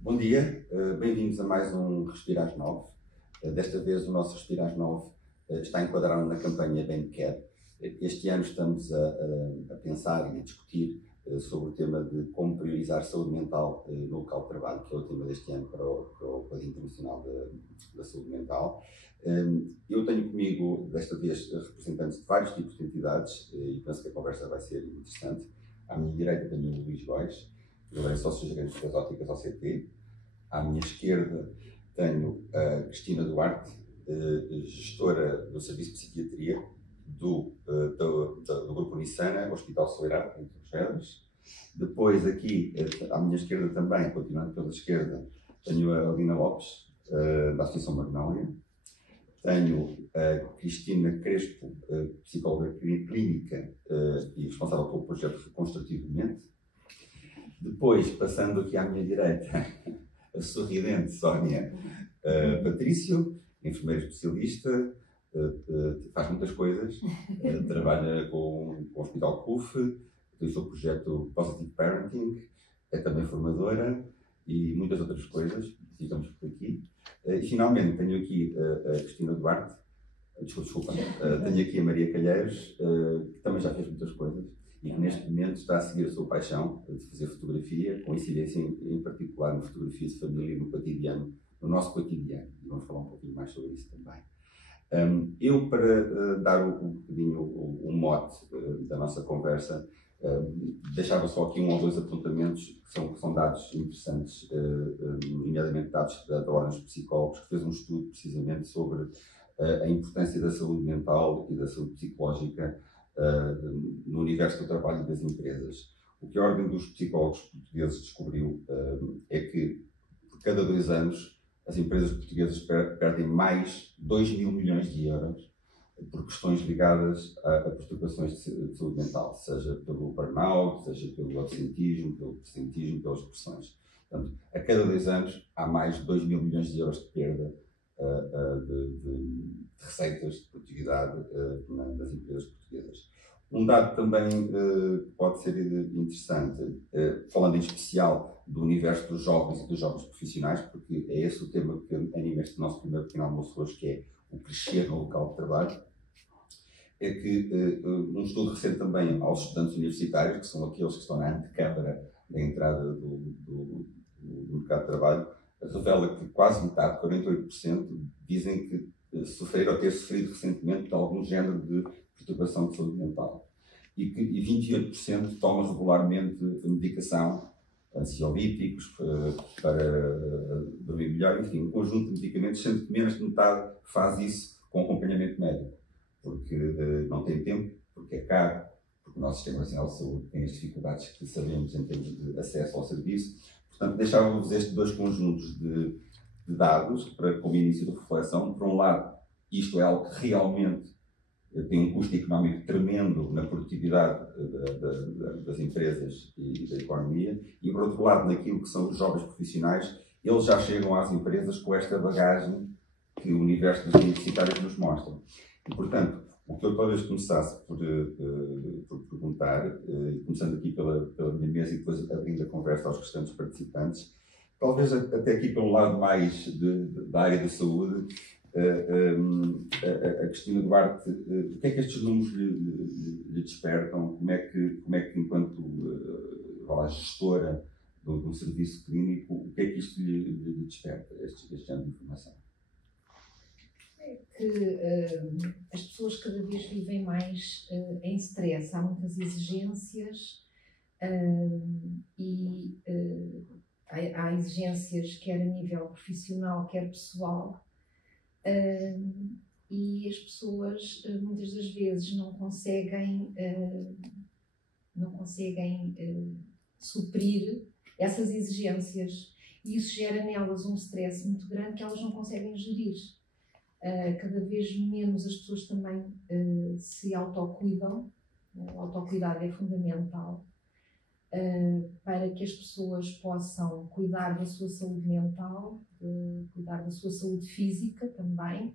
Bom dia, bem-vindos a mais um Respirar 9. Desta vez o nosso Respirar 9 está enquadrado na campanha BemCare. Este ano estamos a pensar e a discutir sobre o tema de como priorizar saúde mental no local de trabalho, que é o tema deste ano para o Dia Internacional da Saúde Mental. Eu tenho comigo, desta vez, representantes de vários tipos de entidades e penso que a conversa vai ser interessante. À minha direita tenho o Luís Góes, ele é sócio-gerente das óticas OCT. À minha esquerda tenho a Cristina Duarte, gestora do Serviço de Psiquiatria do Grupo Unissana, Hospital Soleirado, em Torres. Depois aqui, à minha esquerda também, continuando pela esquerda, tenho a Alina Lopes, da Associação Magnália. Tenho a Cristina Crespo, psicóloga clínica e responsável pelo projeto Reconstrutivo de Mente. Depois, passando aqui à minha direita, a sorridente Sónia Patrício, enfermeira especialista, faz muitas coisas, trabalha com o Hospital CUF, tem o seu projeto Positive Parenting, é também formadora e muitas outras coisas, ficamos por aqui. E finalmente tenho aqui a Cristina Duarte, desculpa, tenho aqui a Maria Calheiros, que também já fez muitas coisas e que neste momento está a seguir a sua paixão de fazer fotografia, com incidência em particular na fotografia de família e no cotidiano, no nosso cotidiano. E vamos falar um pouquinho mais sobre isso também. Eu, para dar um bocadinho o mote da nossa conversa, deixava só aqui um ou dois apontamentos que são dados interessantes, nomeadamente dados da Ordem dos Psicólogos, que fez um estudo precisamente sobre a importância da saúde mental e da saúde psicológica no universo do trabalho e das empresas. O que a Ordem dos Psicólogos Portugueses descobriu é que, por cada 2 anos, as empresas portuguesas perdem mais 2 mil milhões de euros por questões ligadas a perturbações de saúde mental, seja pelo burnout, seja pelo absentismo, pelo presentismo, pelas depressões. Portanto, a cada 2 anos há mais de 2 mil milhões de euros de perda de receitas de produtividade nas empresas portuguesas. Um dado também pode ser interessante, falando em especial do universo dos jovens e dos jovens profissionais, porque é esse o tema que anima este nosso primeiro pequeno almoço hoje, que é o crescer no local de trabalho, é que um estudo recente também aos estudantes universitários, que são aqueles que estão na antecâmara da entrada do mercado de trabalho, revela que quase metade, 48%, dizem que sofreram ou ter sofrido recentemente de algum género de perturbação de saúde mental. E 28% tomam regularmente medicação, ansiolíticos, para dormir melhor, enfim, um conjunto de medicamentos, sendo que menos de metade faz isso com acompanhamento médico, porque não tem tempo, porque é caro, porque o nosso Sistema Nacional de Saúde tem as dificuldades que sabemos em termos de acesso ao serviço. Portanto, deixávamos estes dois conjuntos de dados para, como início de reflexão. Por um lado, isto é algo que realmente tem um custo económico tremendo na produtividade das empresas e da economia, e por outro lado, naquilo que são os jovens profissionais, eles já chegam às empresas com esta bagagem que o universo dos universitários nos mostra. E, portanto, o que eu talvez começasse por perguntar, começando aqui pela minha mesa e depois abrindo a conversa aos restantes participantes, talvez até aqui pelo lado mais da área da saúde, a Cristina Duarte, o que é que estes números lhe despertam? Como é que enquanto gestora de um serviço clínico, o que é que isto lhe desperta, este género de informação? É que as pessoas cada vez vivem mais em stress, há muitas exigências e há exigências quer a nível profissional, quer pessoal. E as pessoas muitas das vezes não conseguem suprir essas exigências, e isso gera nelas um stress muito grande que elas não conseguem gerir. Cada vez menos as pessoas também se autocuidam. O autocuidado é fundamental para que as pessoas possam cuidar da sua saúde mental, cuidar da sua saúde física também,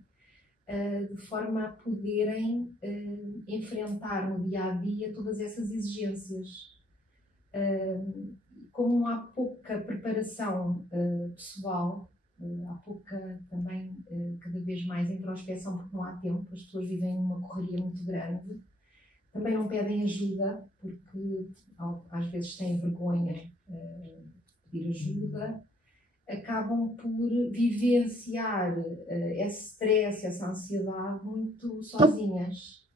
de forma a poderem enfrentar no dia a dia todas essas exigências. Como há pouca preparação pessoal, há pouca também, cada vez mais introspeção, porque não há tempo, as pessoas vivem numa correria muito grande, também não pedem ajuda, porque às vezes têm vergonha de pedir ajuda, acabam por vivenciar esse stress, essa ansiedade muito sozinhas.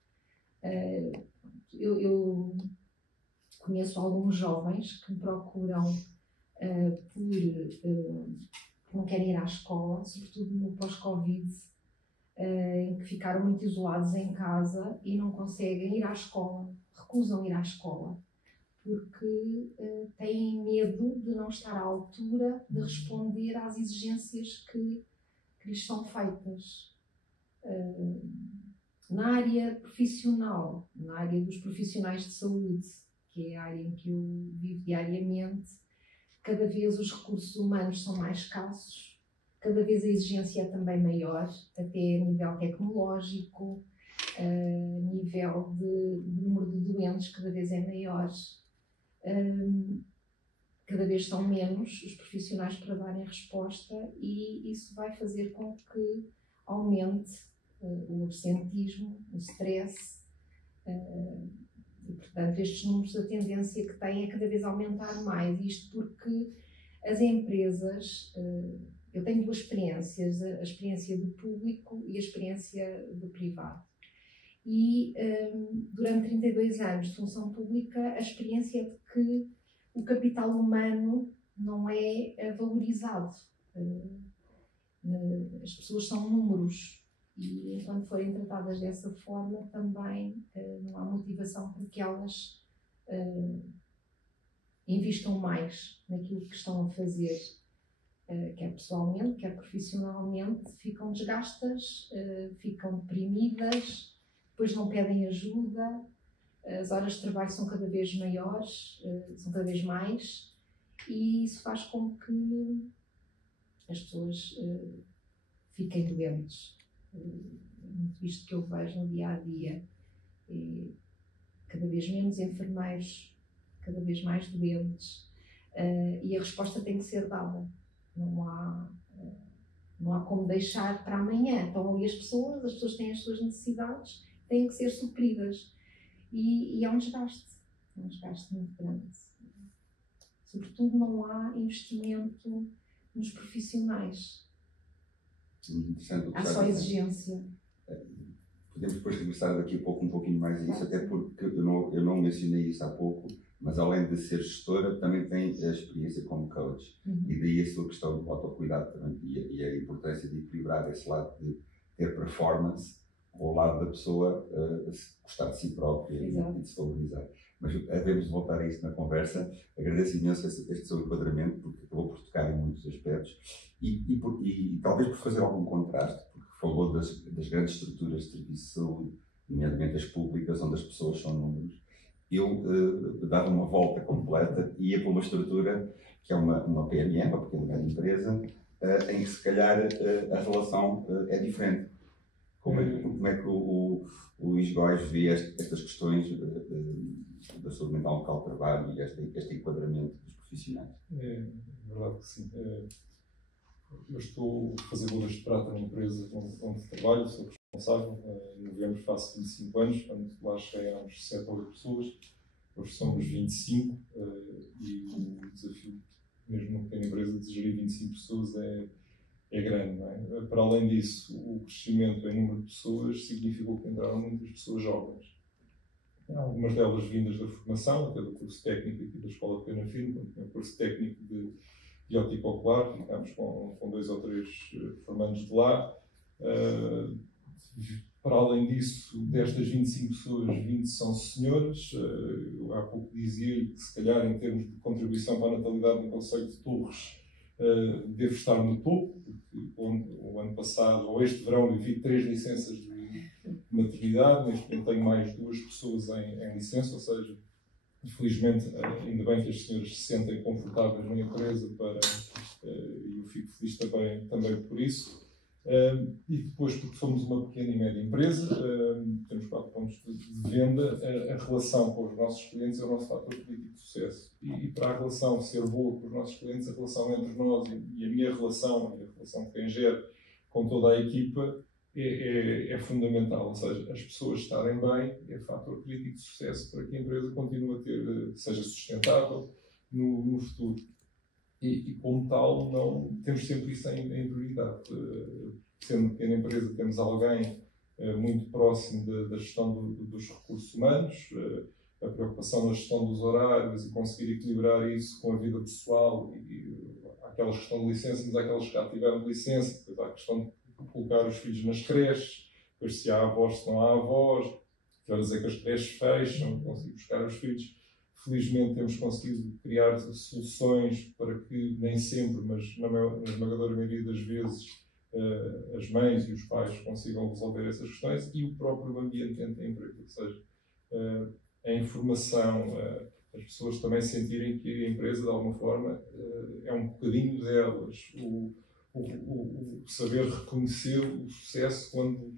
Eu conheço alguns jovens que me procuram porque não querem ir à escola, sobretudo no pós-Covid, em que ficaram muito isolados em casa e não conseguem ir à escola, recusam ir à escola, porque têm medo de não estar à altura de responder às exigências que lhes são feitas. Na área profissional, na área dos profissionais de saúde, que é a área em que eu vivo diariamente, cada vez os recursos humanos são mais escassos, cada vez a exigência é também maior, até a nível tecnológico, nível de número de doentes cada vez é maior. Cada vez são menos os profissionais para darem resposta e isso vai fazer com que aumente o absentismo, o stress, e portanto estes números, a tendência que têm é cada vez aumentar mais, isto porque as empresas, eu tenho duas experiências, a experiência do público e a experiência do privado. E durante 32 anos de função pública, a experiência é de que o capital humano não é valorizado. As pessoas são números e enquanto forem tratadas dessa forma também não há motivação para que elas investam mais naquilo que estão a fazer, quer pessoalmente, quer profissionalmente, ficam desgastas, ficam deprimidas, depois não pedem ajuda, as horas de trabalho são cada vez maiores, são cada vez mais, e isso faz com que as pessoas fiquem doentes. Isto que eu vejo no dia a dia, cada vez menos enfermeiros, cada vez mais doentes, e a resposta tem que ser dada. Não há como deixar para amanhã. Estão ali as pessoas têm as suas necessidades, têm que ser supridas. E é um desgaste muito grande. Sobretudo não há investimento nos profissionais. Há só exigência. Podemos depois regressar daqui a pouco um pouquinho mais a isso, até porque eu não mencionei isso há pouco, mas além de ser gestora, também tem a experiência como coach. E daí a sua questão do autocuidado também, e a importância de equilibrar esse lado de ter performance ao lado da pessoa gostar de si própria e de se valorizar. Mas devemos voltar a isso na conversa. Agradeço imenso este seu enquadramento, porque acabou por tocar em muitos aspectos e talvez por fazer algum contraste, porque falou das grandes estruturas de serviço de saúde, nomeadamente as públicas, onde as pessoas são números. Eu dava uma volta completa e ia para uma estrutura que é uma PME, uma pequena média empresa, em que se calhar a relação é diferente. Como é que o Luís Góes vê estas questões da saúde mental, local de trabalho e este enquadramento dos profissionais? É verdade que sim. Eu estou a fazer bodas de prata na empresa onde trabalho, sou responsável. Em novembro faço 25 anos, quando lá cheguei éramos 7 ou 8 pessoas, hoje somos 25 e o desafio, mesmo numa pequena empresa, de gerir 25 pessoas é grande, não é? Para além disso, o crescimento em número de pessoas significou que entraram muitas pessoas jovens. Algumas delas vindas da formação, até do curso técnico aqui da Escola Pequena Firme, quando tinha o curso técnico de óptica ocular, ficámos com 2 ou 3 formandos de lá. Para além disso, destas 25 pessoas, 20 são senhoras. Eu há pouco dizia que, se calhar, em termos de contribuição para a natalidade no concelho de Torres, devo estar no topo, porque o ano passado, ou este verão, eu vi 3 licenças de maternidade. Neste momento tenho mais 2 pessoas em licença, ou seja, infelizmente, ainda bem que as senhoras se sentem confortáveis na empresa e eu fico feliz também por isso. E depois, porque somos uma pequena e média empresa, temos 4 pontos de venda, a relação com os nossos clientes é o nosso fator crítico de sucesso. E para a relação ser boa com os nossos clientes, a relação entre nós e a minha relação, e a relação que quem gera com toda a equipa, é fundamental. Ou seja, as pessoas estarem bem é fator crítico de sucesso para que a empresa continue a ter, seja sustentável no futuro. E como tal, não, temos sempre isso em prioridade. Sendo uma pequena empresa, temos alguém muito próximo da gestão dos recursos humanos, a preocupação na gestão dos horários e conseguir equilibrar isso com a vida pessoal. Há aquela questão de licença, mas há aqueles que já tiveram de licença, depois há a questão de colocar os filhos nas creches, depois se há avós, se não há avós, que horas é que as creches fecham, conseguir buscar os filhos. Felizmente temos conseguido criar soluções para que, nem sempre, mas na esmagadora maioria das vezes, as mães e os pais consigam resolver essas questões e o próprio ambiente dentro da empresa. Ou seja, a informação, as pessoas também sentirem que a empresa, de alguma forma, é um bocadinho delas. O saber reconhecer o sucesso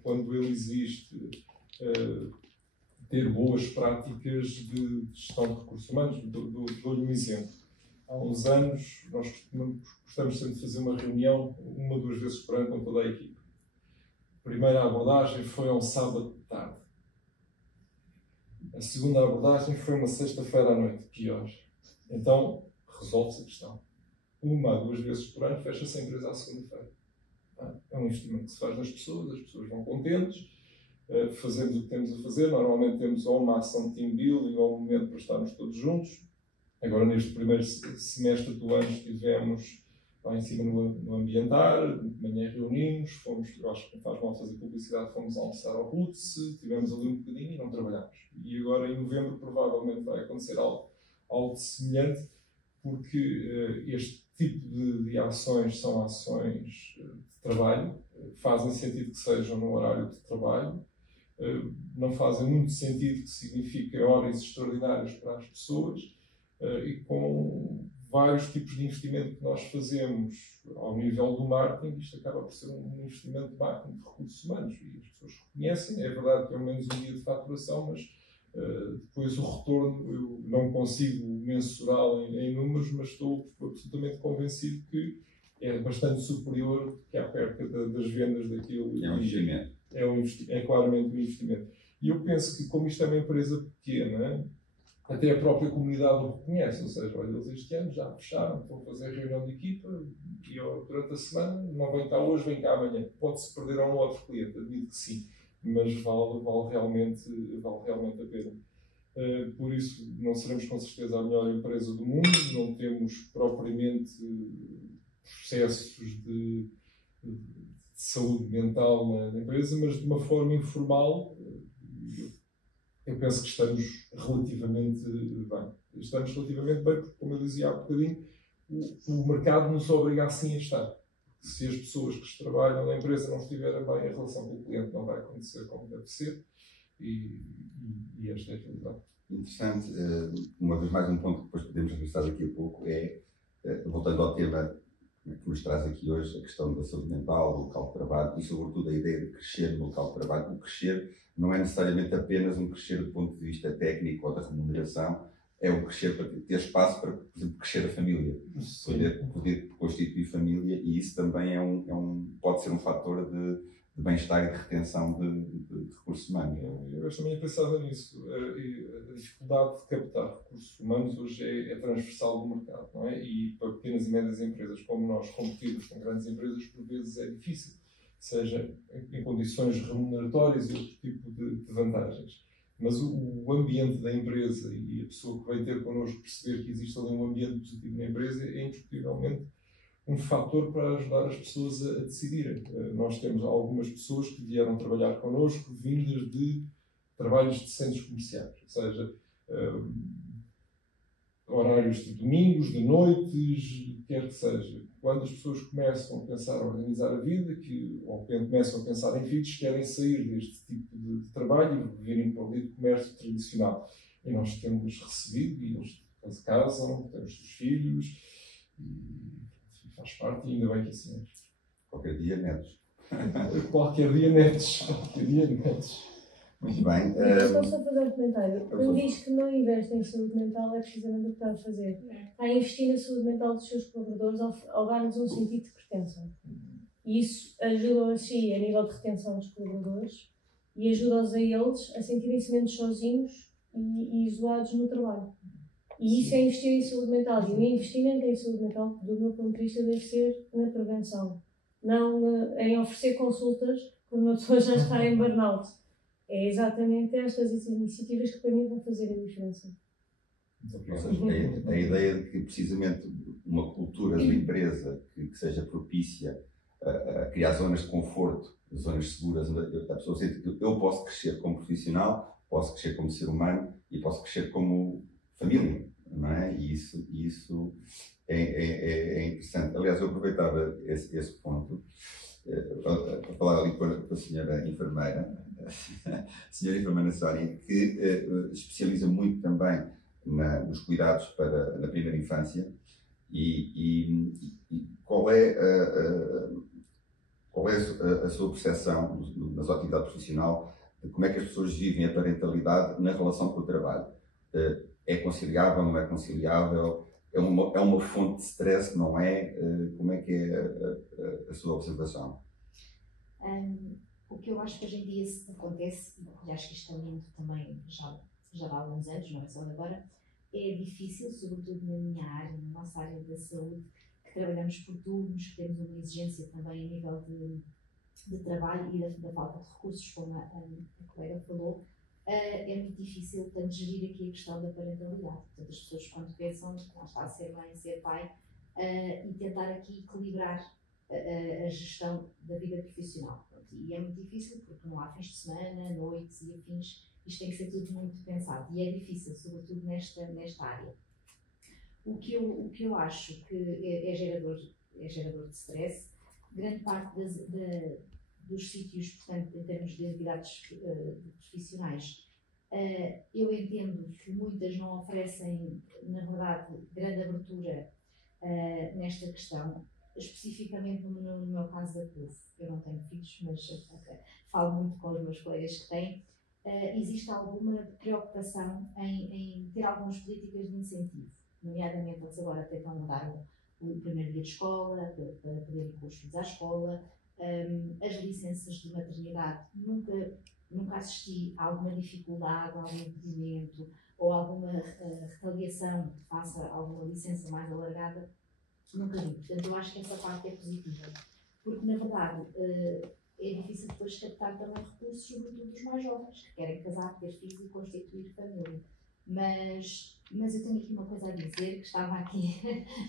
quando ele existe. Ter boas práticas de gestão de recursos humanos. Dou-lhe um exemplo. Há uns anos, nós gostamos sempre de fazer uma reunião, 1 ou 2 vezes por ano, com toda a equipe. A primeira abordagem foi ao sábado de tarde. A segunda abordagem foi uma sexta-feira à noite, pior. Então, resolve-se a questão. 1 a 2 vezes por ano, fecha-se a empresa à segunda-feira. É um investimento que se faz nas pessoas, as pessoas vão contentes, fazemos o que temos a fazer. Normalmente temos ou uma ação de team building ou um momento para estarmos todos juntos. Agora, neste primeiro semestre do ano, estivemos lá em cima no ambientar, de manhã reunimos, fomos, eu acho que não faz mal fazer publicidade, fomos almoçar ao Roots, tivemos ali um bocadinho e não trabalhámos. E agora, em novembro, provavelmente vai acontecer algo semelhante, porque este tipo de ações são ações de trabalho, fazem sentido que sejam no horário de trabalho, não fazem muito sentido que signifiquem horas extraordinárias para as pessoas, e com vários tipos de investimento que nós fazemos ao nível do marketing, isto acaba por ser um investimento de marketing de recursos humanos e as pessoas reconhecem. É verdade que é menos um dia de faturação, mas depois o retorno eu não consigo mensurá-lo em números, mas estou absolutamente convencido que é bastante superior que à perca das vendas daquilo. É um investimento. É claramente um investimento. E eu penso que, como isto é uma empresa pequena, até a própria comunidade o reconhece. Ou seja, olha, eles este ano já fecharam, estão a fazer reunião de equipa e durante a semana não vem cá hoje, vem cá amanhã. Pode-se perder a um outro cliente, admito que sim, mas vale realmente a pena. Por isso, não seremos com certeza a melhor empresa do mundo, não temos propriamente processos de saúde mental na empresa, mas de uma forma informal, eu penso que estamos relativamente bem. Estamos relativamente bem porque, como eu dizia há bocadinho, o mercado nos obriga assim a estar. Se as pessoas que trabalham na empresa não estiverem bem, a relação com o cliente não vai acontecer como deve ser, e esta é a realidade. Interessante. Uma vez mais, um ponto que depois podemos revisar daqui a pouco é, voltando ao tema que nos traz aqui hoje, a questão da saúde mental, do local de trabalho e, sobretudo, a ideia de crescer no local de trabalho. O crescer não é necessariamente apenas um crescer do ponto de vista técnico ou da remuneração, é um crescer para ter espaço para, por exemplo, crescer a família, poder constituir família, e isso também pode ser um fator de bem-estar e de retenção de recursos humanos. Eu também ia pensar nisso. A dificuldade de captar recursos humanos hoje é transversal do mercado, não é? E para pequenas e médias empresas como nós, competirmos com grandes empresas, por vezes é difícil, seja em condições remuneratórias e outro tipo de vantagens. Mas o ambiente da empresa e a pessoa que vem ter connosco perceber que existe ali um ambiente positivo na empresa é indiscutivelmente um fator para ajudar as pessoas a decidirem. Nós temos algumas pessoas que vieram trabalhar connosco vindas de trabalhos de centros comerciais, ou seja, horários de domingos, de noites, quer que seja. Quando as pessoas começam a pensar a organizar a vida, ou começam a pensar em filhos, querem sair deste tipo de trabalho e virem para o dia de comércio tradicional. E nós temos recebido, e eles casam, temos os filhos, e faz parte, e ainda bem que assim é. Qualquer dia, netos. Qualquer dia metes. Qualquer dia metes. Muito bem. Estou só a fazer um comentário. Quando diz que não investe em saúde mental, é precisamente o que está a fazer. Está a investir na saúde mental dos seus colaboradores ao dar-lhes um sentido de pertença. E isso ajuda a si a nível de retenção dos colaboradores e ajuda-os a eles a sentirem-se menos sozinhos e isolados no trabalho. E isso é investir em saúde mental. E o investimento em saúde mental, do meu ponto de vista, deve ser na prevenção. Não em oferecer consultas quando uma pessoa já está em burnout. É exatamente estas iniciativas que para mim vão fazer a diferença. Ou seja, a ideia de que precisamente uma cultura de empresa que seja propícia a criar zonas de conforto, zonas seguras, onde a pessoa sente que eu posso crescer como profissional, posso crescer como ser humano e posso crescer como família, não é? E isso é interessante. Aliás, eu aproveitava esse ponto para falar ali com a senhora enfermeira, a senhora enfermeira Sónia, que especializa muito também nos cuidados na primeira infância. E qual é a sua percepção na sua atividade profissional de como é que as pessoas vivem a parentalidade na relação com o trabalho? É conciliável, não é conciliável? É uma fonte de stress, não é? Como é que é a sua observação? O que eu acho que hoje em dia acontece, e acho que isto também já há alguns anos, não é só agora, é difícil, sobretudo na minha área, na nossa área da saúde, que trabalhamos por turnos, que temos uma exigência também a nível de trabalho e da falta de recursos, como a colega falou. É muito difícil, portanto, gerir aqui a questão da parentalidade. Portanto, as pessoas, quando pensam, lá está, ser mãe, ser pai, e tentar aqui equilibrar a gestão da vida profissional. E é muito difícil porque não há fins de semana, noites e afins, isto tem que ser tudo muito pensado. E é difícil, sobretudo nesta área. O que eu acho que é gerador de stress, grande parte dos sítios, portanto, em termos de atividades profissionais, eu entendo que muitas não oferecem, na verdade, grande abertura nesta questão, especificamente no meu caso da CUF. Eu não tenho filhos, mas falo muito com os meus colegas que têm. Existe alguma preocupação em ter algumas políticas de incentivo, nomeadamente eles agora tentam dar o primeiro dia de escola, para poder ir com os filhos à escola, as licenças de maternidade. Nunca assisti a alguma dificuldade, algum impedimento ou alguma retaliação que faça alguma licença mais alargada, nunca vi. Portanto, eu acho que essa parte é positiva, porque na verdade é difícil depois captar também recursos, sobretudo dos mais jovens, que querem casar, ter filhos e constituir família. Mas eu tenho aqui uma coisa a dizer, que estava aqui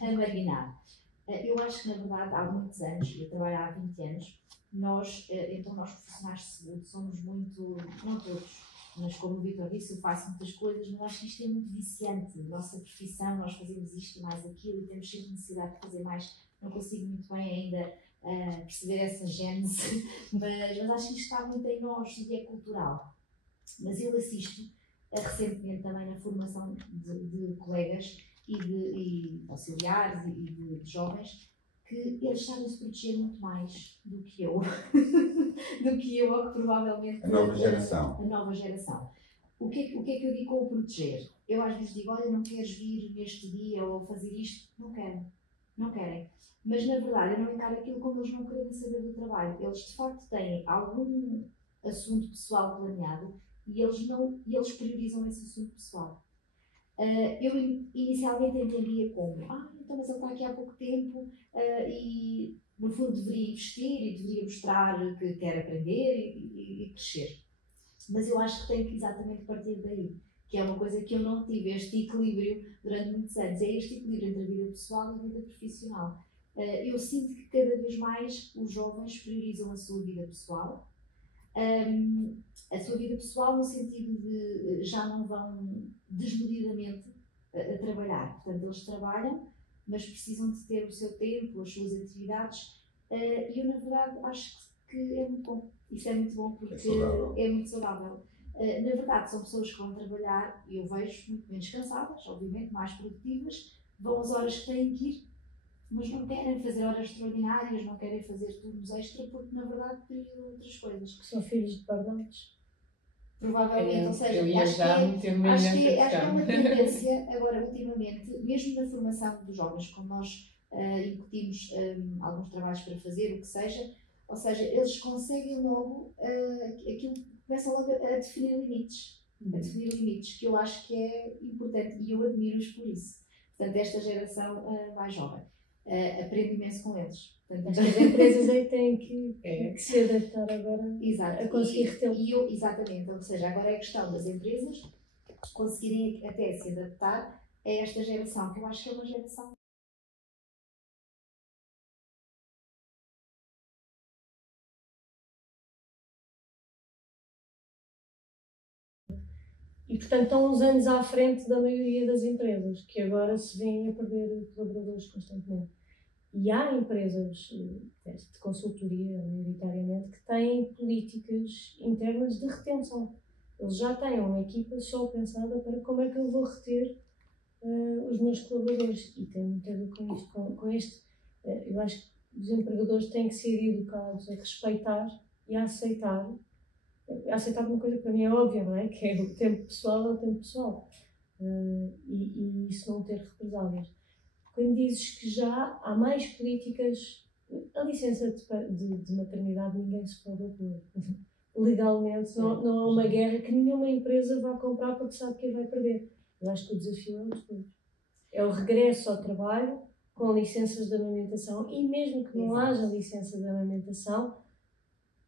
a marinar. Eu acho que, na verdade, há muitos anos, eu trabalho há 20 anos, nós profissionais de saúde somos muito, não todos, mas como o Vítor disse, eu faço muitas coisas, mas acho que isto é muito viciante. Nossa profissão, nós fazemos isto e mais aquilo e temos sempre necessidade de fazer mais. Não consigo muito bem ainda perceber essa gênese, mas acho que isto está muito em nós e é cultural. Mas eu assisto recentemente também na formação de colegas e de auxiliares e de jovens, que eles sabem-se proteger muito mais do que eu, ou que provavelmente... A nova geração. A nova geração. O que é que eu digo com o proteger? Eu às vezes digo, olha, não queres vir neste dia ou fazer isto? Não querem. Mas na verdade eu não encaro aquilo como eles não querem saber do trabalho. Eles de facto têm algum assunto pessoal planeado e eles priorizam esse assunto pessoal. Eu inicialmente entendia como, então mas ele está aqui há pouco tempo e no fundo deveria investir e deveria mostrar que quer aprender e crescer. Mas eu acho que tem que exatamente partir daí, que é uma coisa que eu não tive, este equilíbrio durante muitos anos, é este equilíbrio entre a vida pessoal e a vida profissional. Eu sinto que cada vez mais os jovens priorizam a sua vida pessoal, a sua vida pessoal no sentido de já não vão desmedidamente a trabalhar. Portanto, eles trabalham, mas precisam de ter o seu tempo, as suas atividades, e eu na verdade acho que é muito bom. Isso é muito bom porque é muito saudável. Na verdade, são pessoas que vão trabalhar, e eu vejo muito menos cansadas, obviamente, mais produtivas, vão às horas que têm que ir, mas não querem fazer horas extraordinárias, não querem fazer turnos extra, porque na verdade priorizam outras coisas. São filhos de burnouts. Provavelmente, ou seja, eu ia já meter-me acho que é questão. uma tendência, agora ultimamente, mesmo na formação dos jovens, quando nós incutimos alguns trabalhos para fazer, o que seja, ou seja, eles conseguem logo, aquilo, começam logo a definir limites, que eu acho que é importante e eu admiro-os por isso. Portanto, esta geração mais jovem, aprende imenso com eles. Portanto, As empresas é que têm que se adaptar agora. Exato. A conseguir retê-lo. Exatamente, ou seja, agora é a questão das empresas conseguirem até se adaptar a esta geração, que eu acho que é uma geração. E, portanto, estão uns anos à frente da maioria das empresas, que agora se vêm a perder colaboradores constantemente. E há empresas de consultoria, maioritariamente, que têm políticas internas de retenção. Eles já têm uma equipa só pensada para como é que eu vou reter os meus colaboradores. E tem muito a ver com isto. Com este, eu acho que os empregadores têm que ser educados a respeitar e a aceitar uma coisa que para mim é óbvia, não é? Que é o tempo pessoal é o tempo pessoal. E isso não ter represálias. Quando dizes que já há mais políticas, a licença de maternidade ninguém se pode opor. Legalmente não há uma guerra que nenhuma empresa vá comprar porque sabe que vai perder. Eu acho que o desafio é o depois. É o regresso ao trabalho com licenças de amamentação e mesmo que não haja licença de amamentação,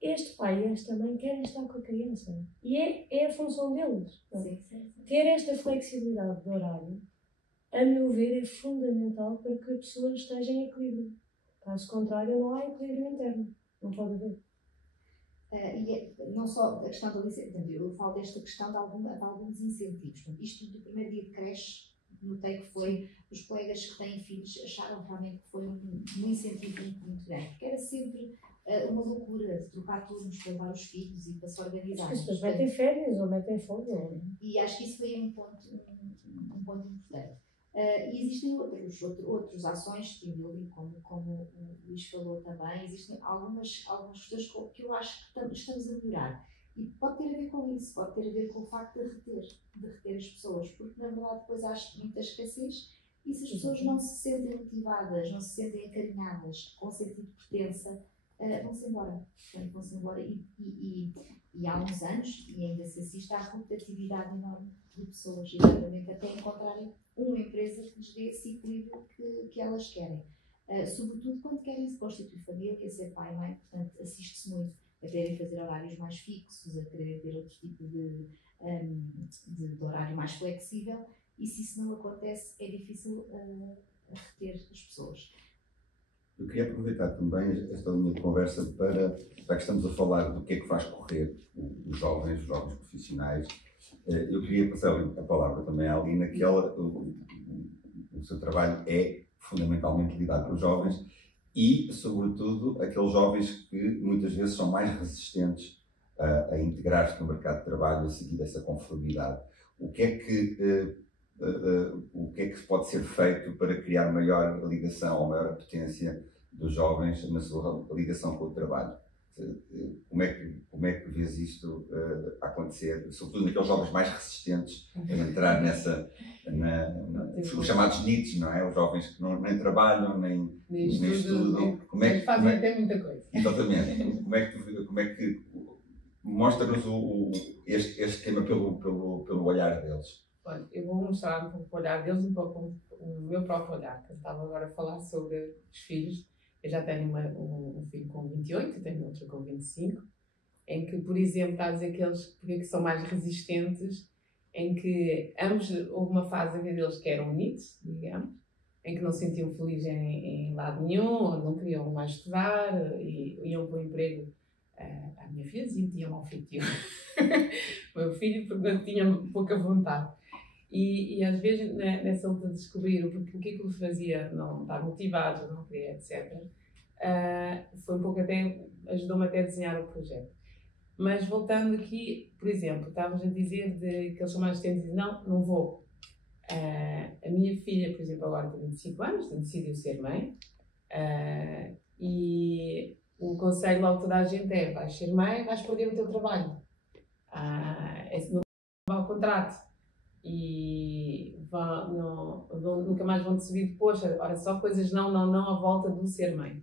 este pai e esta mãe querem estar com a criança. E é a função deles. Sim. Ter esta flexibilidade de horário, a meu ver, é fundamental para que a pessoa esteja em equilíbrio. Caso contrário, não há equilíbrio interno. Não pode haver. Não só a questão da licença, eu falo desta questão de alguns incentivos. Portanto, isto do primeiro dia de creche, notei que foi, os colegas que têm filhos acharam realmente que foi um incentivo muito grande, porque era sempre uma loucura de trocar turnos para levar os filhos e para se organizar. As pessoas metem férias ou metem folga. E acho que isso foi um ponto importante. E existem outras ações, team building, como o Luís falou também, existem algumas questões que eu acho que estamos a melhorar. E pode ter a ver com isso, pode ter a ver com o facto de reter as pessoas, porque na verdade depois há muita escassez e se as pessoas não se sentem motivadas, não se sentem acarinhadas, com sentido de pertença, vão-se embora. Portanto, vão-se embora e há uns anos, e ainda se assiste à rotatividade enorme de pessoas, exatamente, até encontrarem uma empresa que lhes dê esse equilíbrio que elas querem. Sobretudo quando querem se constituir família, ser pai e mãe, portanto, assiste-se muito a quererem fazer horários mais fixos, a quererem ter outro tipo de horário mais flexível, e se isso não acontece, é difícil reter as pessoas. Eu queria aproveitar também esta linha de conversa para já que estamos a falar do que é que faz correr os jovens profissionais. Eu queria passar a palavra também à Alina, que o seu trabalho é fundamentalmente lidar com os jovens e, sobretudo, aqueles jovens que muitas vezes são mais resistentes a integrar-se no mercado de trabalho, a seguir essa conformidade. O que é que pode ser feito para criar maior ligação ou maior potência dos jovens na sua ligação com o trabalho? Como é que vês isto acontecer, sobretudo naqueles jovens mais resistentes a entrar os chamados NEETs, não é? Os jovens que nem trabalham, nem estudam. Fazem até muita coisa. Exatamente. Como é que mostra-nos este esquema pelo olhar deles? Olha, eu vou mostrar um pouco o olhar deles, um pouco o meu próprio olhar, que eu estava agora a falar sobre os filhos. Eu já tenho um filho com 28, tenho outro com 25, em que, por exemplo, está a dizer que eles porque são mais resistentes, em que ambos, houve uma fase da vida deles que eram unidos, digamos, em que não se sentiam felizes em lado nenhum, ou não queriam mais estudar, e iam para o emprego. A minha filha dizia que tinha mau feitio. O meu filho, portanto, tinha pouca vontade. E às vezes, nessa luta de descobrir o que é que os fazia não estar motivados, não querer, etc., foi um pouco até, ajudou-me até a desenhar o projeto. Mas voltando aqui, por exemplo, estávamos a dizer que eles são mais resistentes e não vou. A minha filha, por exemplo, agora tem 25 anos, decidiu ser mãe, e o conselho logo de toda a gente é: vais ser mãe, vais perder o teu trabalho. Não vai ao contrato e nunca mais vão te subir depois. Ora, só coisas não à volta do ser mãe.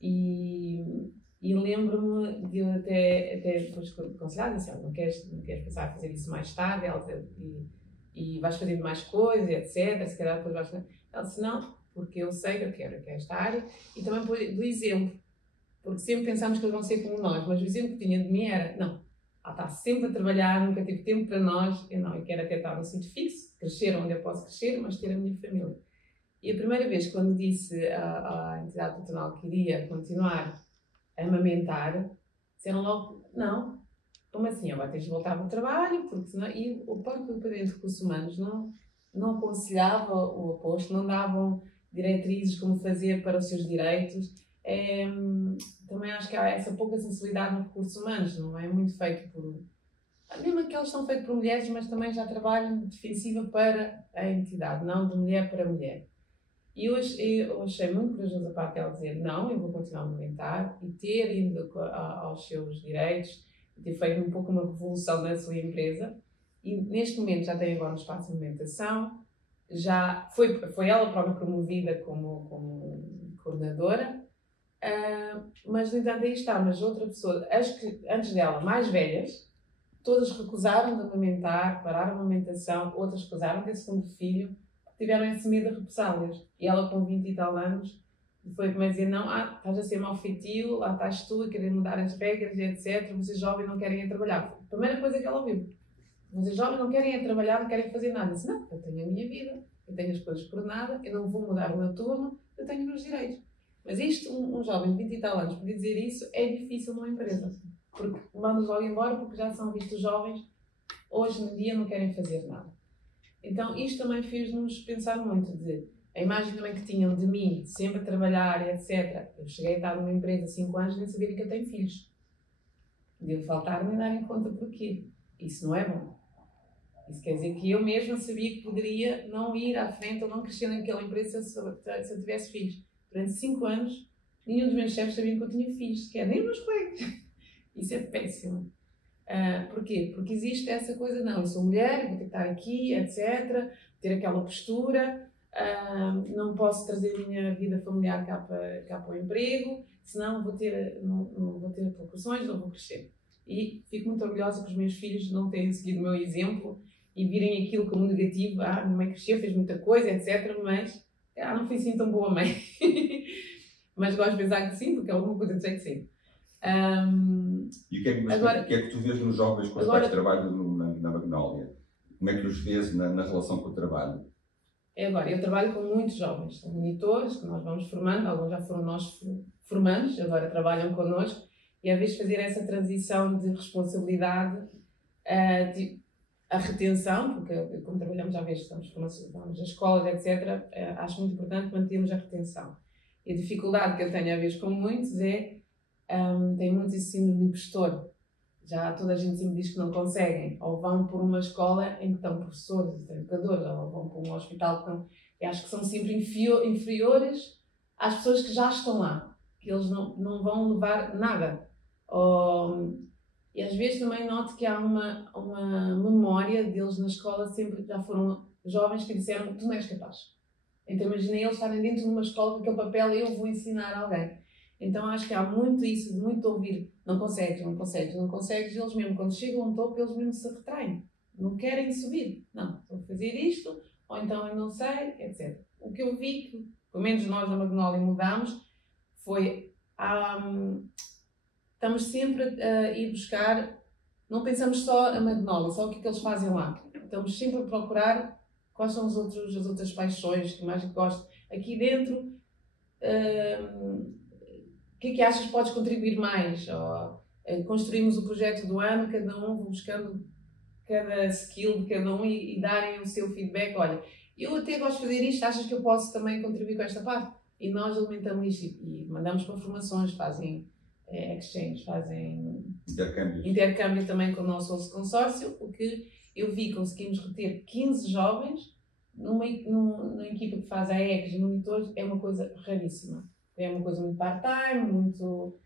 E lembro-me de eu até depois aconselhar, assim, não queres pensar a fazer isso mais tarde? E vais fazendo mais coisas, etc. Se calhar depois vais fazer. Ela disse: não, porque eu sei que eu quero esta área. E também do exemplo, porque sempre pensámos que eles vão ser como nós, mas o exemplo que tinha de mim era: não, ela está sempre a trabalhar, nunca tive tempo para nós. Eu quero até estar num sítio fixo, crescer onde eu posso crescer, mas ter a minha família. E a primeira vez, quando disse à entidade patronal que iria continuar a amamentar, disseram logo: não, como assim? Agora tens de voltar para o trabalho, porque senão... E o próprio Departamento de Recursos Humanos não aconselhava o oposto, não davam diretrizes como fazer para os seus direitos. Também acho que há essa pouca sensibilidade nos recursos humanos, não é muito feito por... Mesmo aqueles que são feitos por mulheres, mas também já trabalham defensiva para a entidade, não de mulher para mulher. E eu achei muito corajoso a parte dela dizer: não, eu vou continuar a amamentar, e ter ido aos seus direitos, e ter feito um pouco uma revolução na sua empresa. E neste momento já tem agora um espaço de alimentação, já foi ela própria promovida como coordenadora, mas no entanto aí está, mas outra pessoa, as que antes dela, mais velhas, todas recusaram de amamentar, pararam a amamentação, outras recusaram de ter segundo filho, tiveram esse medo de repressálias. E ela, com 20 e tal anos, foi como a dizer: não, estás a ser mau feitio, lá estás tu a querer mudar as regras, etc. Vocês jovens não querem ir trabalhar. A primeira coisa que ela ouviu: vocês jovens não querem ir trabalhar, não querem fazer nada. Eu disse: não, eu tenho a minha vida, eu tenho as coisas coordenadas, eu não vou mudar o meu turno, eu tenho os meus direitos. Mas isto, um jovem de 20 e tal anos, poder dizer isso, é difícil numa empresa. Porque mandam-os logo embora, porque já são vistos jovens, hoje em dia não querem fazer nada. Então isto também fez-nos pensar muito, a imagem também que tinham de mim, sempre a trabalhar, etc. Eu cheguei a estar numa empresa há 5 anos nem saberem que eu tenho filhos. Devo faltar-me e darem conta porquê. Isso não é bom. Isso quer dizer que eu mesma sabia que poderia não ir à frente ou não crescer naquela empresa se eu tivesse filhos. Durante 5 anos, nenhum dos meus chefes sabia que eu tinha filhos, sequer, nem os meus colegas. Isso é péssimo. Porquê? Porque existe essa coisa: não, eu sou mulher, vou ter que estar aqui, etc. Ter aquela postura, não posso trazer a minha vida familiar cá para o emprego, senão não vou ter repercussões, não vou crescer. E fico muito orgulhosa que os meus filhos não tenham seguido o meu exemplo e virem aquilo como negativo: minha mãe cresceu, fez muita coisa, etc. Mas não fui assim tão boa mãe. Mas gosto de pensar que sim, porque alguma coisa tem que ser. E o que é que tu vês nos jovens com os quais trabalham na Magnolia? Como é que os vês na relação com o trabalho? Eu trabalho com muitos jovens, são monitores que nós vamos formando, alguns já foram nós formandos, agora trabalham connosco, e às vezes fazer essa transição de responsabilidade, a retenção, porque como trabalhamos às vezes, vamos às escolas, etc., acho muito importante mantermos a retenção. E a dificuldade que eu tenho às vezes com muitos tem muito esse síndrome de impostor. Já toda a gente sempre diz que não conseguem, ou vão por uma escola em que estão professores, educadores, ou vão para um hospital e acho que são sempre inferiores às pessoas que já estão lá, que eles não vão levar nada. E às vezes também noto que há uma memória deles na escola, sempre já foram jovens que disseram: tu não és capaz. Então imagina eles estarem dentro de uma escola com aquele papel: eu vou ensinar alguém. Então acho que há muito isso, de muito ouvir: não consegues, e eles mesmo, quando chegam a um topo, eles mesmo se retraem. Não querem subir. Não, vou fazer isto, ou então eu não sei, etc. O que eu vi, que pelo menos nós na Magnolia mudámos, foi... estamos sempre a ir buscar, não pensamos só a Magnolia, só o que eles fazem lá. Estamos sempre a procurar quais são as outras paixões que mais gosto. Aqui dentro... o que é que achas que podes contribuir mais? Construímos o projeto do ano, cada um buscando cada skill de cada um e darem o seu feedback. Olha, eu até gosto de fazer isto, achas que eu posso também contribuir com esta parte? E nós alimentamos isto e mandamos para formações, fazem exchange, fazem intercâmbio também com o nosso consórcio, o que eu vi, conseguimos reter 15 jovens numa equipa que faz AECs e monitores é uma coisa raríssima. É uma coisa muito part-time, muito...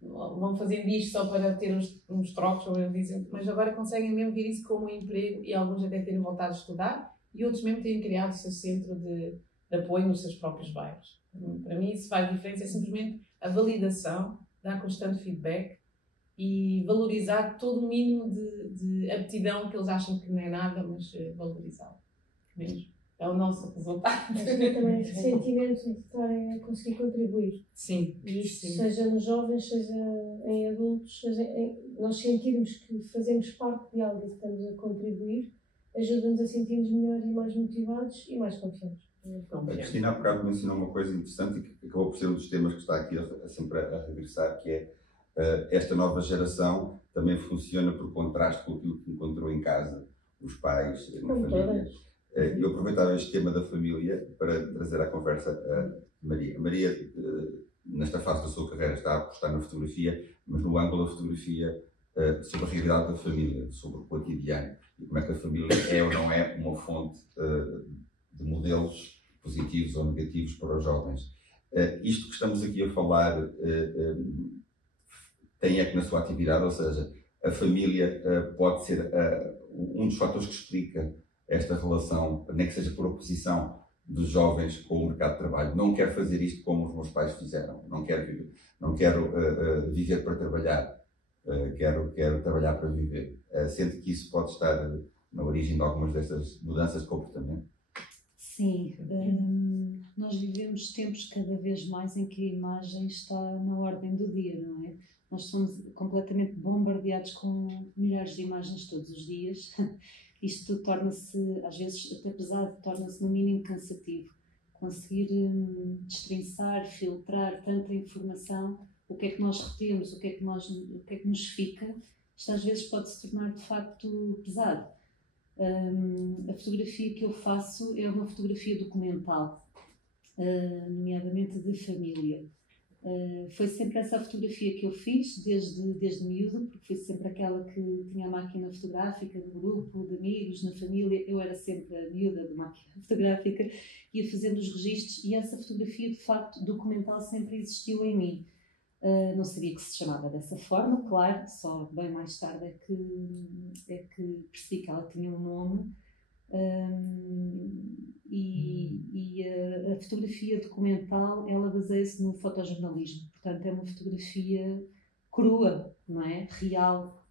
Vão fazendo isto só para ter uns trocos, como eu dizem, mas agora conseguem mesmo ver isso como um emprego e alguns até terem voltado a estudar e outros mesmo terem criado o seu centro de apoio nos seus próprios bairros. Para mim isso faz diferença, é simplesmente a validação, dar constante feedback e valorizar todo o mínimo de aptidão que eles acham que não é nada, mas valorizá-lo mesmo. É o nosso resultado. Acho que também esse sentimento de estarem a conseguir contribuir. Sim. E isto, sim. seja nos jovens, seja em adultos, nós sentirmos que fazemos parte de algo e que estamos a contribuir, ajuda-nos a sentirmos melhor e mais motivados e mais confiantes. A Cristina há bocado mencionou uma coisa interessante e que acabou por ser um dos temas que está aqui sempre a regressar, que é esta nova geração também funciona por contraste com aquilo que encontrou em casa, os pais, na família. Eu aproveitava este tema da família para trazer à conversa a Maria. Maria, nesta fase da sua carreira, está a apostar na fotografia, mas no ângulo da fotografia sobre a realidade da família, sobre o cotidiano e como é que a família é ou não é uma fonte de modelos positivos ou negativos para os jovens. Isto que estamos aqui a falar tem eco na sua atividade, ou seja, a família pode ser um dos fatores que explica esta relação, nem que seja por oposição dos jovens com o mercado de trabalho. Não quero fazer isto como os meus pais fizeram, não quero viver para trabalhar, quero trabalhar para viver. Sente que isso pode estar na origem de algumas dessas mudanças de comportamento? Sim, nós vivemos tempos cada vez mais em que a imagem está na ordem do dia, não é? Nós somos completamente bombardeados com milhares de imagens todos os dias. Isto torna-se, às vezes, até pesado, torna-se no mínimo cansativo. Conseguir destrinçar, filtrar tanta informação, o que é que nós retemos, o que é que nos fica, isto às vezes pode se tornar de facto pesado. A fotografia que eu faço é uma fotografia documental, nomeadamente de família. Foi sempre essa fotografia que eu fiz desde miúdo, porque fui sempre aquela que tinha a máquina fotográfica do grupo, de amigos, na família. Eu era sempre a miúda da máquina fotográfica, ia fazendo os registros e essa fotografia de facto documental sempre existiu em mim. Não sabia que se chamava dessa forma, claro, só bem mais tarde é que percebi que ela tinha um nome. A fotografia documental, ela baseia-se no fotojornalismo, portanto é uma fotografia crua, não é? Real,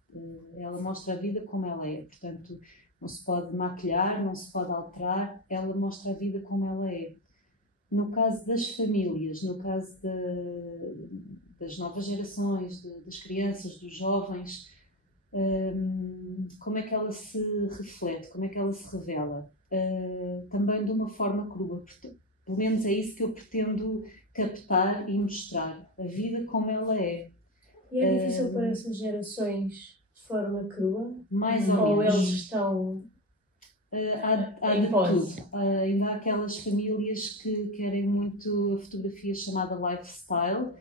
ela mostra a vida como ela é, portanto não se pode maquilhar, não se pode alterar, ela mostra a vida como ela é. No caso das famílias, no caso das novas gerações, das crianças, dos jovens, como é que ela se reflete, como é que ela se revela? Também de uma forma crua, pelo menos é isso que eu pretendo captar e mostrar, a vida como ela é. E é difícil para essas gerações de forma crua? Mais ou menos. Eles estão... Há de tudo. Ainda há aquelas famílias que querem muito a fotografia chamada lifestyle,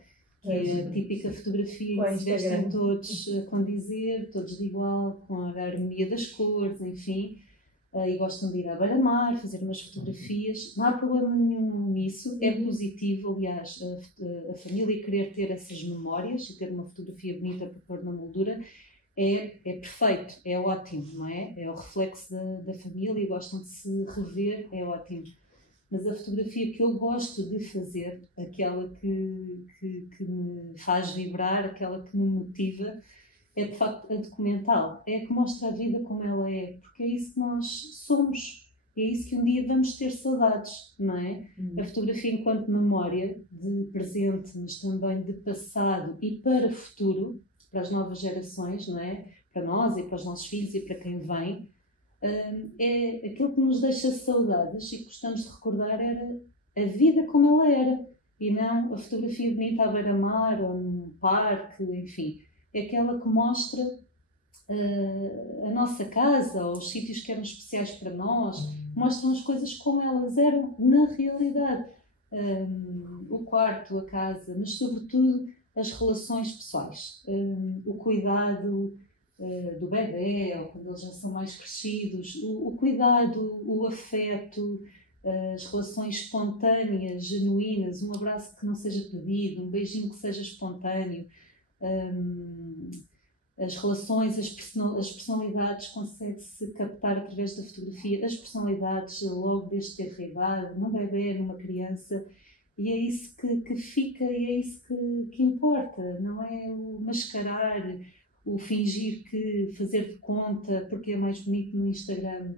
que é a típica fotografia que se vestem todos a condizer, todos de igual, com a harmonia das cores, enfim, e gostam de ir à beira-mar, fazer umas fotografias. Não há problema nenhum nisso, é positivo, aliás, a família querer ter essas memórias e ter uma fotografia bonita para pôr na moldura é perfeito, é ótimo, não é? É o reflexo da família e gostam de se rever, é ótimo. Mas a fotografia que eu gosto de fazer, aquela que me faz vibrar, aquela que me motiva, é de facto a documental. É a que mostra a vida como ela é, porque é isso que nós somos. É isso que um dia vamos ter saudades, não é? A fotografia enquanto memória de presente, mas também de passado e para futuro, para as novas gerações, não é? Para nós e para os nossos filhos e para quem vem. É aquilo que nos deixa saudades e que gostamos de recordar era a vida como ela era e não a fotografia bonita à beira-mar ou num parque, enfim. É aquela que mostra a nossa casa ou os sítios que eram especiais para nós, mostram as coisas como elas eram na realidade. O quarto, a casa, mas sobretudo as relações pessoais, o cuidado, do bebê, ou quando eles já são mais crescidos, o cuidado, o afeto, as relações espontâneas, genuínas, um abraço que não seja pedido, um beijinho que seja espontâneo, as relações, as personalidades consegue-se captar através da fotografia, as personalidades logo desde ter idade, num bebê, numa criança, e é isso que fica e é isso que importa, não é o mascarar, o fingir que fazer de conta porque é mais bonito no Instagram.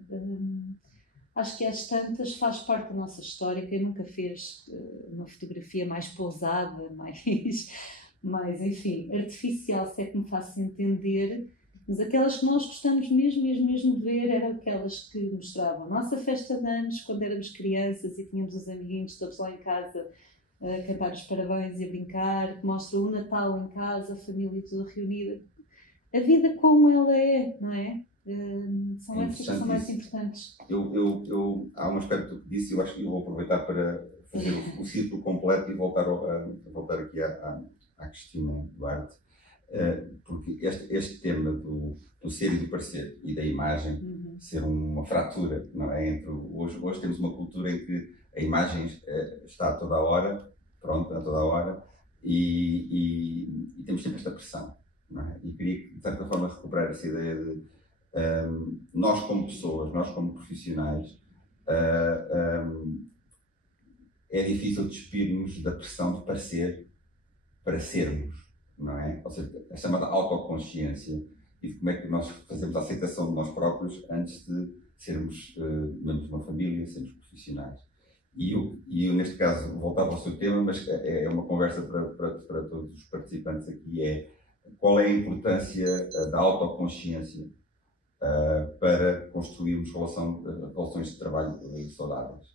Acho que às tantas faz parte da nossa história. Quem nunca fez uma fotografia mais pousada, mais, enfim, artificial, se é que me faço entender, mas aquelas que nós gostamos mesmo de ver eram aquelas que mostravam a nossa festa de anos, quando éramos crianças e tínhamos os amiguinhos todos lá em casa a cantar os parabéns e a brincar, que mostram o Natal em casa, a família toda reunida. A vida como ela é, não é? São essas que são mais importantes. Há um aspecto que disse, eu acho que eu vou aproveitar para fazer o ciclo completo e voltar aqui à Cristina Duarte, porque este tema do ser e do parecer e da imagem ser uma fratura, não é? Hoje temos uma cultura em que a imagem está a toda a hora, pronta a toda a hora, e temos sempre esta pressão, não é? E queria, de certa forma, recuperar essa ideia de nós como pessoas, nós como profissionais, é difícil despir-nos da pressão de parecer para sermos, não é? Ou seja, a chamada autoconsciência e de como é que nós fazemos a aceitação de nós próprios antes de sermos membros de uma família, sermos profissionais. E eu, neste caso, voltava ao seu tema, mas é uma conversa para todos os participantes aqui, qual é a importância da autoconsciência para construirmos relações de trabalho saudáveis.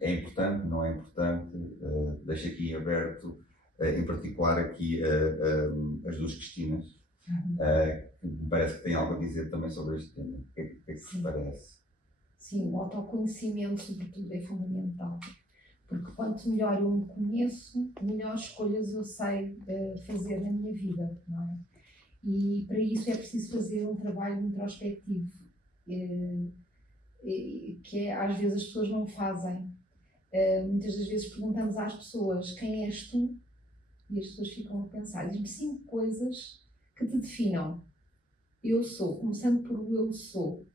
É importante, não é importante? Deixo aqui aberto, em particular aqui as duas Cristinas, que me parece que têm algo a dizer também sobre este tema. O que é que vos parece? Sim, o autoconhecimento, sobretudo, é fundamental. Porque quanto melhor eu me conheço, melhores escolhas eu sei fazer na minha vida, não é? E para isso é preciso fazer um trabalho introspectivo, que às vezes as pessoas não fazem. Muitas das vezes perguntamos às pessoas: quem és tu? E as pessoas ficam a pensar. Diz-me 5 coisas que te definam. Eu sou, começando por o eu sou.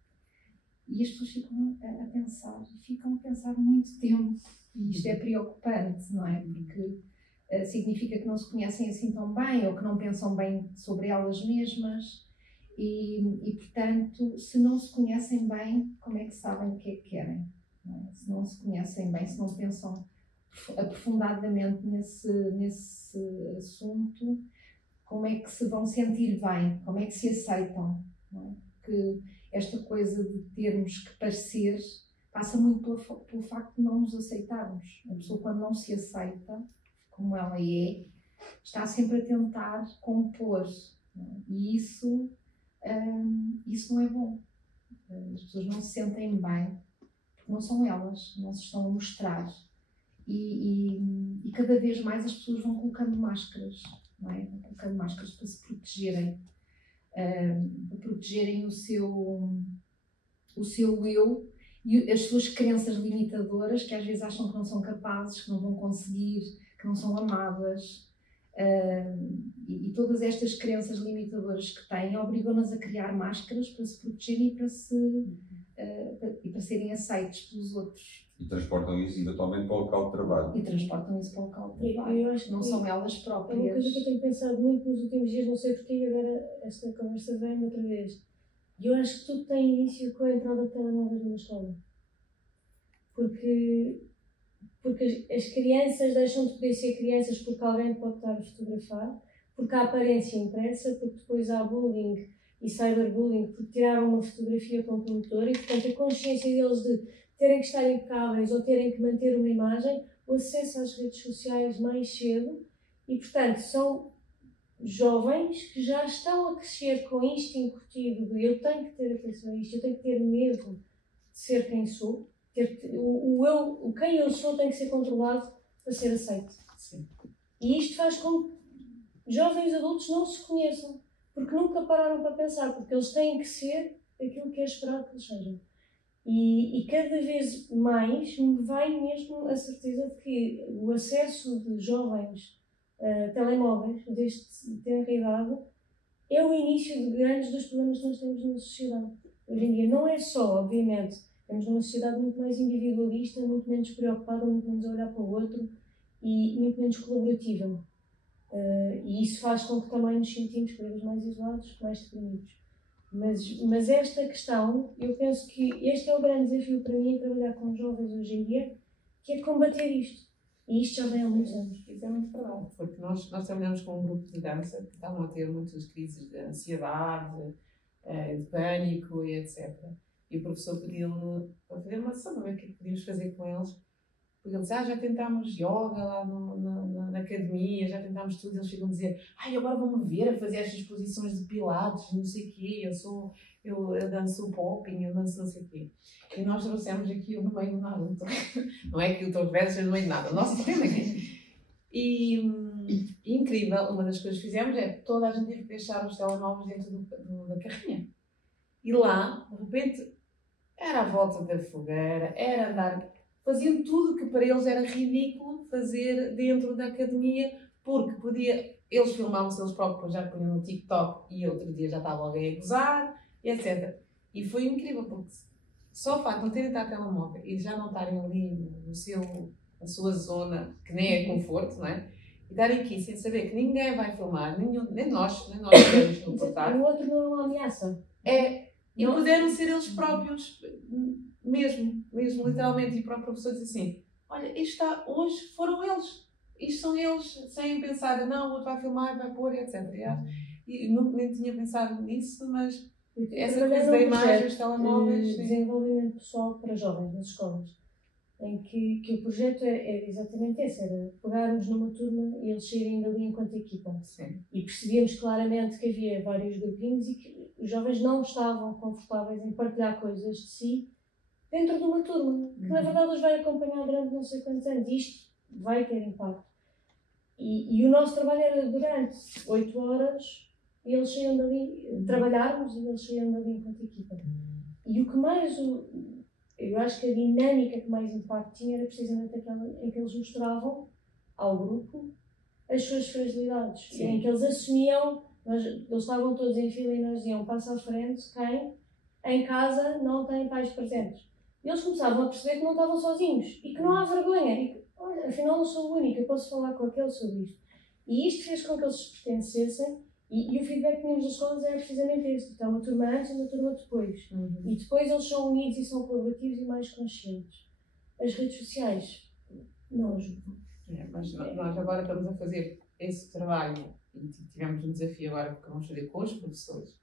E as pessoas ficam a pensar muito tempo. E isto é preocupante, não é? Porque significa que não se conhecem assim tão bem, ou que não pensam bem sobre elas mesmas. E portanto, se não se conhecem bem, como é que sabem o que é que querem? Não é? Se não se conhecem bem, se não pensam aprofundadamente nesse assunto, como é que se vão sentir bem? Como é que se aceitam? Não é? Porque esta coisa de termos que parecer passa muito pelo facto de não nos aceitarmos. A pessoa, quando não se aceita como ela é, está sempre a tentar compor. Não é? E isso não é bom. As pessoas não se sentem bem porque não são elas, não se estão a mostrar. E cada vez mais as pessoas vão colocando máscaras, não é? Vão colocando máscaras para se protegerem, para protegerem o seu eu e as suas crenças limitadoras, que às vezes acham que não são capazes, que não vão conseguir, que não são amadas. E todas estas crenças limitadoras que têm obrigam-nas a criar máscaras para se protegerem e para serem aceitos pelos outros. E transportam isso eventualmente para o local de trabalho. Eu acho que não são elas próprias. É uma coisa que eu tenho pensado muito nos últimos dias, não sei porquê, e agora esta conversa vem outra vez. E eu acho que tudo tem início com a entrada de telemóveis numa escola. Porque as crianças deixam de poder ser crianças porque alguém pode estar a fotografar, porque a aparência impressa, porque depois há bullying e cyberbullying, porque tiraram uma fotografia comprometedora e, portanto, a consciência deles de terem que estar impecáveis ou terem que manter uma imagem, o acesso às redes sociais mais cedo e, portanto, são jovens que já estão a crescer com isto incutido de eu tenho que ter atenção a isto, eu tenho que ter medo de ser quem sou, quem eu sou tem que ser controlado para ser aceito. Sim. E isto faz com que jovens adultos não se conheçam, porque nunca pararam para pensar, porque eles têm que ser aquilo que é esperado que eles sejam. E cada vez mais me vem mesmo a certeza de que o acesso de jovens a telemóveis, desde tenra idade, é o início de grandes dos problemas que nós temos na sociedade. Hoje em dia não é só, obviamente, temos uma sociedade muito mais individualista, muito menos preocupada, muito menos a olhar para o outro e muito menos colaborativa. E isso faz com que também nos sentimos cada vez mais isolados, mais deprimidos. Mas esta questão, eu penso que este é o grande desafio para mim, trabalhar com jovens hoje em dia, que é combater isto. E isto já vem há muitos anos. Isso é muito verdade, porque nós trabalhamos com um grupo de dança que estavam a ter muitas crises de ansiedade, de pânico e etc. E o professor pediu-me para fazer uma sessão, para ver o que podíamos fazer com eles. Porque ele disse, já tentámos yoga lá na academia, já tentámos tudo. Eles ficam a dizer, agora vão-me ver a fazer estas posições de pilates, não sei o quê, eu danço popping, eu danço não sei o quê. E nós trouxemos aqui no meio de nada. Não é que o Tom Vedas seja no meio de nada, o nosso tema aqui. E incrível, uma das coisas que fizemos é que toda a gente teve que deixar os telemóveis dentro da carrinha. E lá, de repente, era à volta da fogueira, era andar... Faziam tudo que para eles era ridículo fazer dentro da academia, porque eles filmavam-se eles próprios, já punham no TikTok e outro dia já estava alguém a gozar, etc. E foi incrível, porque só o facto de não terem estado telemóvel e já não estarem ali na sua zona, que nem é conforto, não é? E estarem aqui sem saber que ninguém vai filmar, nem nós podemos nos comportar. O outro não é uma ameaça. E puderam ser eles próprios, mesmo literalmente, e o próprio professor disse assim, olha, isto está, hoje foram eles, isto são eles, sem pensar, não, o outro vai filmar, vai pôr, etc. E nem tinha pensado nisso, mas essa coisa da imagem, os telemóveis... Desenvolvimento pessoal para jovens nas escolas, em que o projeto é exatamente esse, era pegarmos numa turma e eles saírem dali enquanto equipa. Sim. E percebíamos claramente que havia vários grupinhos e que os jovens não estavam confortáveis em partilhar coisas de si dentro de uma turma, que na verdade os vai acompanhar durante não sei quantos anos. Isto vai ter impacto. E o nosso trabalho era durante 8 horas, e eles saíam dali, trabalharmos e eles saíam dali enquanto equipa. E o que mais, eu acho que a dinâmica que mais impacto tinha era precisamente aquela em que eles mostravam ao grupo as suas fragilidades. E em que eles assumiam, eles estavam todos em fila e nós diziam, passa à frente quem em casa não tem pais presentes. E eles começavam a perceber que não estavam sozinhos e que não há vergonha. E que, olha, afinal não sou única, eu posso falar com aquele sobre isto. E isto fez com que eles se pertencessem e o feedback que tínhamos das escolas era precisamente este. Então, uma turma antes e uma turma depois. E depois eles são unidos e são colaborativos e mais conscientes. As redes sociais não ajudam. Mas nós agora estamos a fazer esse trabalho e tivemos um desafio agora porque vamos fazer com os professores.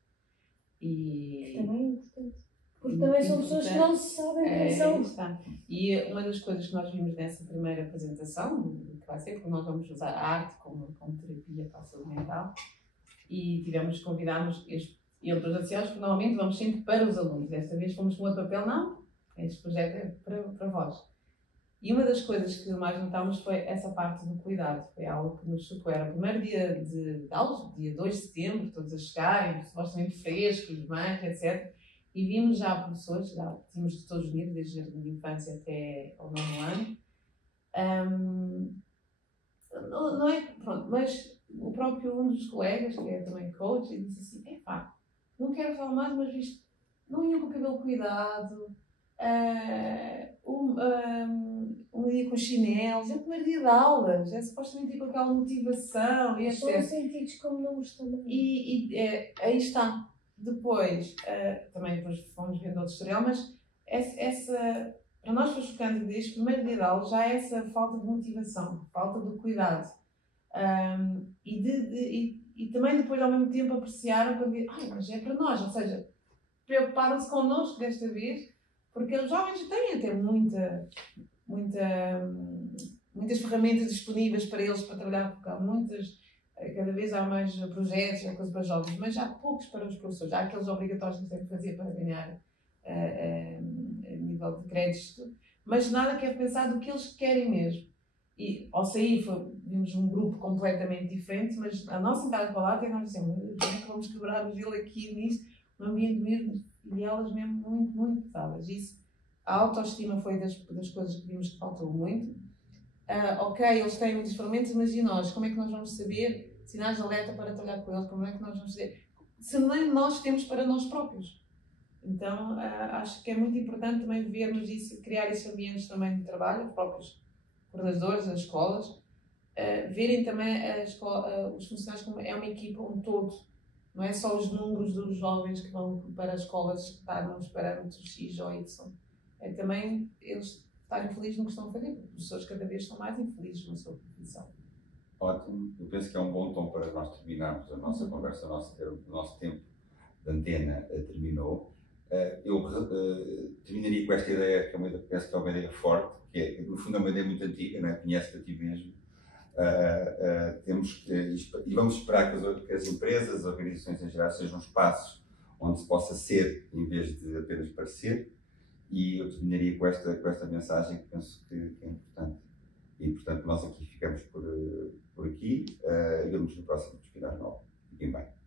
Que também é importante. Porque também são pessoas que não se sabem quem são. E uma das coisas que nós vimos nessa primeira apresentação, que vai ser, porque nós vamos usar a arte como terapia para a saúde mental, e tivemos convidados, e outros associados, porque normalmente vamos sempre para os alunos. Desta vez fomos com outro papel, não, este projeto é para vós. E uma das coisas que mais notámos foi essa parte do cuidado. Foi algo que nos chocou. Era o primeiro dia de aulas, dia 2 de setembro, todos a chegarem, supostamente frescos, mães, etc. E vimos já professores, já tínhamos de todos os níveis, desde o jardim de infância até ao 9º ano. Não é, pronto, mas o próprio um dos colegas, que é também coach, disse assim, não quero falar mais, mas visto, não iam com o cabelo cuidado, um dia com chinelos, é o primeiro dia de aulas, é supostamente com aquela motivação e etc. São sentidos como números também. Aí está. Depois, também depois fomos vendo outro historial, mas para nós foi chocante desde o primeiro dia de aula já essa falta de motivação, falta do cuidado. E também depois ao mesmo tempo apreciaram quando dizem, mas é para nós, ou seja, preocuparam-se connosco desta vez, porque os jovens têm até muitas ferramentas disponíveis para eles para trabalhar, porque há muitas, cada vez há mais projetos, há coisas para jovens, mas há poucos para os professores, há aqueles obrigatórios que têm que fazer para ganhar a nível de crédito, mas nada que é pensado do que eles querem mesmo. E ao sair vimos um grupo completamente diferente, mas a nossa entrada para lá até nós dissemos, como é que vamos quebrar o gelo aqui nisto, um ambiente mesmo, e elas mesmo muito, muito pesadas. Isso, a autoestima foi das coisas que vimos que faltou muito. Ok, eles têm muitas ferramentas, mas e nós? Como é que nós vamos saber sinais de alerta para trabalhar com eles? Como é que nós vamos saber? Se nem nós temos para nós próprios. Então, acho que é muito importante também vermos isso, criar esses ambientes também de trabalho, os próprios coordenadores, as escolas, verem também os funcionários como é uma equipa, um todo. Não é só os números dos jovens que vão para as escolas estar nos parâmetros X ou Y. É também eles estarem felizes no que estão a fazer, porque as pessoas cada vez estão mais infelizes na sua profissão. Ótimo. Eu penso que é um bom tom para nós terminarmos a nossa conversa. O nosso tempo de antena terminou. Eu terminaria com esta ideia, que penso que é uma ideia forte, que é, no fundo, é uma ideia muito antiga, não é? Conhece-te a ti mesmo. Temos que, e vamos esperar que as empresas, as organizações em geral, sejam espaços onde se possa ser, em vez de apenas parecer. E eu terminaria com esta mensagem que penso que é importante. E, portanto, nós aqui ficamos por aqui e vemos no próximo Espirais Novos. Fiquem bem.